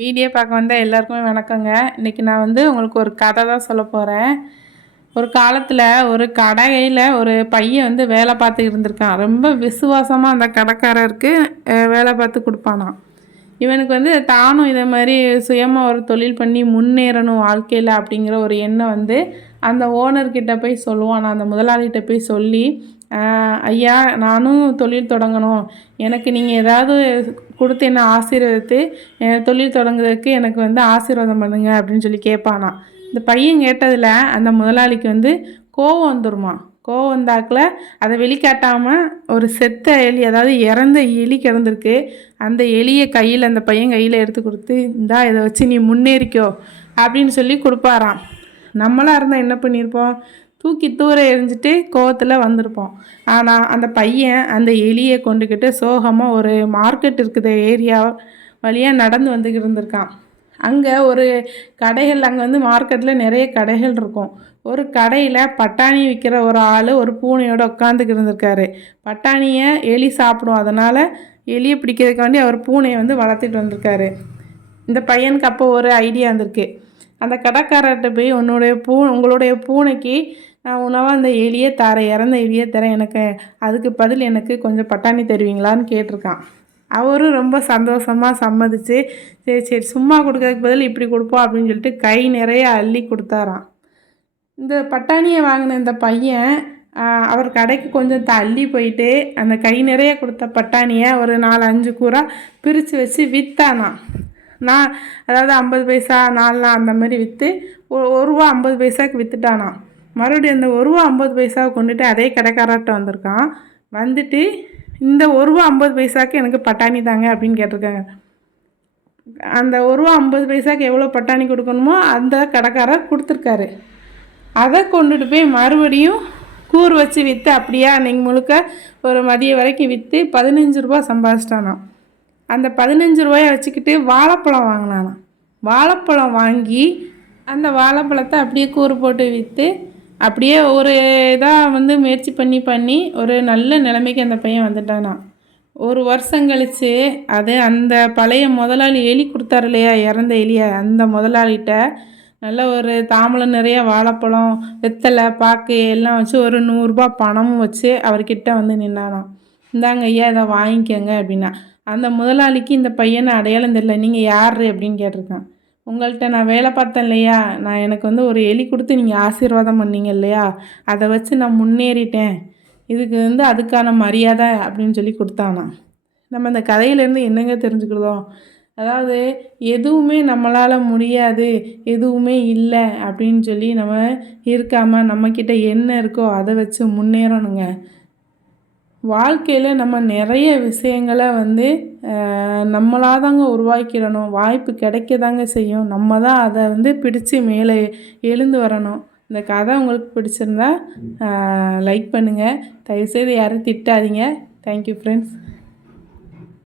Video பார்க்க வந்த எல்லாருக்குமே வணக்கங்க. இன்றைக்கி நான் வந்து உங்களுக்கு ஒரு கதை தான் சொல்ல போகிறேன் ஒரு காலத்தில் ஒரு கடையில் ஒரு பையன் வந்து வேலை பார்த்து இருந்திருக்கான். ரொம்ப விசுவாசமாக அந்த கடைக்காரருக்கு வேலை பார்த்து கொடுப்பானான் இவனுக்கு வந்து தானும் இதை மாதிரி சுயமாக ஒரு தொழில் பண்ணி முன்னேறணும் வாழ்க்கையில் அப்படிங்கிற ஒரு எண்ணம் வந்து அந்த ஓனர்கிட்ட போய் சொல்லுவான். அந்த முதலாளிகிட்ட போய் சொல்லி ஐயா நானும் தொழில் தொடங்கணும். எனக்கு நீங்கள் ஏதாவது கொடுத்து என்ன ஆசீர்வதித்து தொழில் தொடங்குறதுக்கு எனக்கு வந்து ஆசீர்வாதம் பண்ணுங்க அப்படின்னு சொல்லி கேட்பானா இந்த பையன் கேட்டதில் அந்த முதலாளிக்கு வந்து கோவம் வந்துருமா? கோவம் வந்தாக்கில் அதை வெளிக்காட்டாமல் ஒரு செத்த எலி அதாவது இறந்த எலி கிடந்திருக்கு. அந்த எலியை கையில் அந்த பையன் கையில் எடுத்து கொடுத்து இந்தா இதை வச்சு நீ முன்னேறிக்கோ அப்படின்னு சொல்லி கொடுப்பாராம். நம்மளாக இருந்தால் என்ன பண்ணியிருப்போம்? தூக்கி தூர எரிஞ்சிட்டு கோவத்தில் வந்திருப்போம். ஆனால் அந்த பையன் அந்த எலியை கொண்டுக்கிட்டு சோகமாக ஒரு மார்க்கெட் இருக்குது ஏரியா வழியாக நடந்து வந்துக்கிட்டு இருந்திருக்கான். அங்கே ஒரு கடைகள் அங்கே வந்து மார்க்கெட்டில் நிறைய கடைகள் இருக்கும். ஒரு கடையில் பட்டாணி விற்கிற ஒரு ஆள் ஒரு பூனையோடு உட்காந்துக்கிட்டு இருந்திருக்காரு. பட்டாணியை எலி சாப்பிடும். அதனால் எலியை பிடிக்கிறதுக்காண்டி அவர் பூனையை வந்து வளர்த்துட்டு வந்திருக்காரு. இந்த பையனுக்கு அப்போ ஒரு ஐடியா வந்திருக்கு. அந்த கடைக்காரர்கிட்ட போய் உன்னுடைய பூ உங்களுடைய பூனைக்கு நான் உணவாக அந்த எலியை தரேன் இறந்த எலியை தரேன் எனக்கு அதுக்கு பதில் எனக்கு கொஞ்சம் பட்டாணி தருவீங்களான்னு கேட்டிருக்கான். அவரும் ரொம்ப சந்தோஷமாக சம்மதிச்சு சரி சரி சும்மா கொடுக்கறதுக்கு பதில் இப்படி கொடுப்போம் அப்படின்னு சொல்லிட்டு கை நிறைய அள்ளி கொடுத்தாராம். இந்த பட்டாணியை வாங்கின இந்த பையன் அவர் கடைக்கு கொஞ்சம் தள்ளி போயிட்டு அந்த கை நிறைய கொடுத்த பட்டாணியை ஒரு நாலு அஞ்சு கூறா பிரித்து வச்சு விற்றானான் நான் அதாவது ஐம்பது பைசா நாலுனா அந்த மாதிரி விற்று ஒரு ஒரு ரூபா ஐம்பது பைசாவுக்கு விற்றுட்டானா மறுபடியும் அந்த ஒரு ரூபா ஐம்பது பைசாவை கொண்டுட்டு அதே கடைக்காரர்கிட்ட வந்திருக்கான். வந்துட்டு இந்த ஒரு ரூபா ஐம்பது பைசாவுக்கு எனக்கு பட்டாணி தாங்க அப்படின்னு கேட்டிருக்காங்க. அந்த ஒரு ரூபா ஐம்பது பைசாக்கு எவ்வளோ பட்டாணி கொடுக்கணுமோ அந்த கடைக்காரர் கொடுத்துருக்காரு. அதை கொண்டுட்டு போய் மறுபடியும் கூறு வச்சு விற்று அப்படியே அன்னைக்கு முழுக்க ஒரு மதியம் வரைக்கும் விற்று பதினஞ்சு ரூபா சம்பாதிச்சிட்டானான் அந்த பதினஞ்சு ரூபாயை வச்சுக்கிட்டு வாழைப்பழம் வாங்கினானா வாழைப்பழம் வாங்கி அந்த வாழைப்பழத்தை அப்படியே கூறு போட்டு விற்று அப்படியே ஒரு இதாக வந்து முயற்சி பண்ணி பண்ணி ஒரு நல்ல நிலைமைக்கு அந்த பையன் வந்துட்டானா ஒரு வருஷம் கழித்து அது அந்த பழைய முதலாளி எலி கொடுத்தாரு இல்லையா? இறந்த எலியை. அந்த முதலாளிகிட்ட நல்ல ஒரு தாம்பலம் நிறைய வாழைப்பழம் வெத்தலை பாக்கு எல்லாம் வச்சு ஒரு நூறுரூபா பணமும் வச்சு அவர்கிட்ட வந்து நின்னானாம். இந்தாங்க ஐயா இதை வாங்கிக்கோங்க அப்படின்னா. அந்த முதலாளிக்கு இந்த பையனை அடையாளம் தெரியல. நீங்கள் யார் அப்படின்னு கேட்டிருக்கான். உங்கள்கிட்ட நான் வேலை பார்த்தேன் இல்லையா? நான் எனக்கு வந்து ஒரு எலி கொடுத்து நீங்கள் ஆசீர்வாதம் பண்ணீங்க இல்லையா? அதை வச்சு நான் முன்னேறிட்டேன். இதுக்கு வந்து அதுக்கான மரியாதை அப்படின்னு சொல்லி கொடுத்தானா நம்ம இந்த கதையிலேருந்து என்னங்க தெரிஞ்சுக்கிறதோ அதாவது எதுவுமே நம்மளால் முடியாது எதுவுமே இல்லை அப்படின்னு சொல்லி நம்ம இருக்காமல் நம்மக்கிட்ட என்ன இருக்கோ அதை வச்சு முன்னேறணுங்க. வாழ்க்கையில் நம்ம நிறைய விஷயங்களை வந்து நம்மளாக தாங்க உருவாக்கிடணும். வாய்ப்பு கிடைக்க தாங்க செய்யும். நம்ம தான் அதை வந்து பிடிச்சு மேலே எழுந்து வரணும். இந்த கதை உங்களுக்கு பிடிச்சிருந்தா லைக் பண்ணுங்கள் தயவுசெய்து யாரும் திட்டாதீங்க. Thank you friends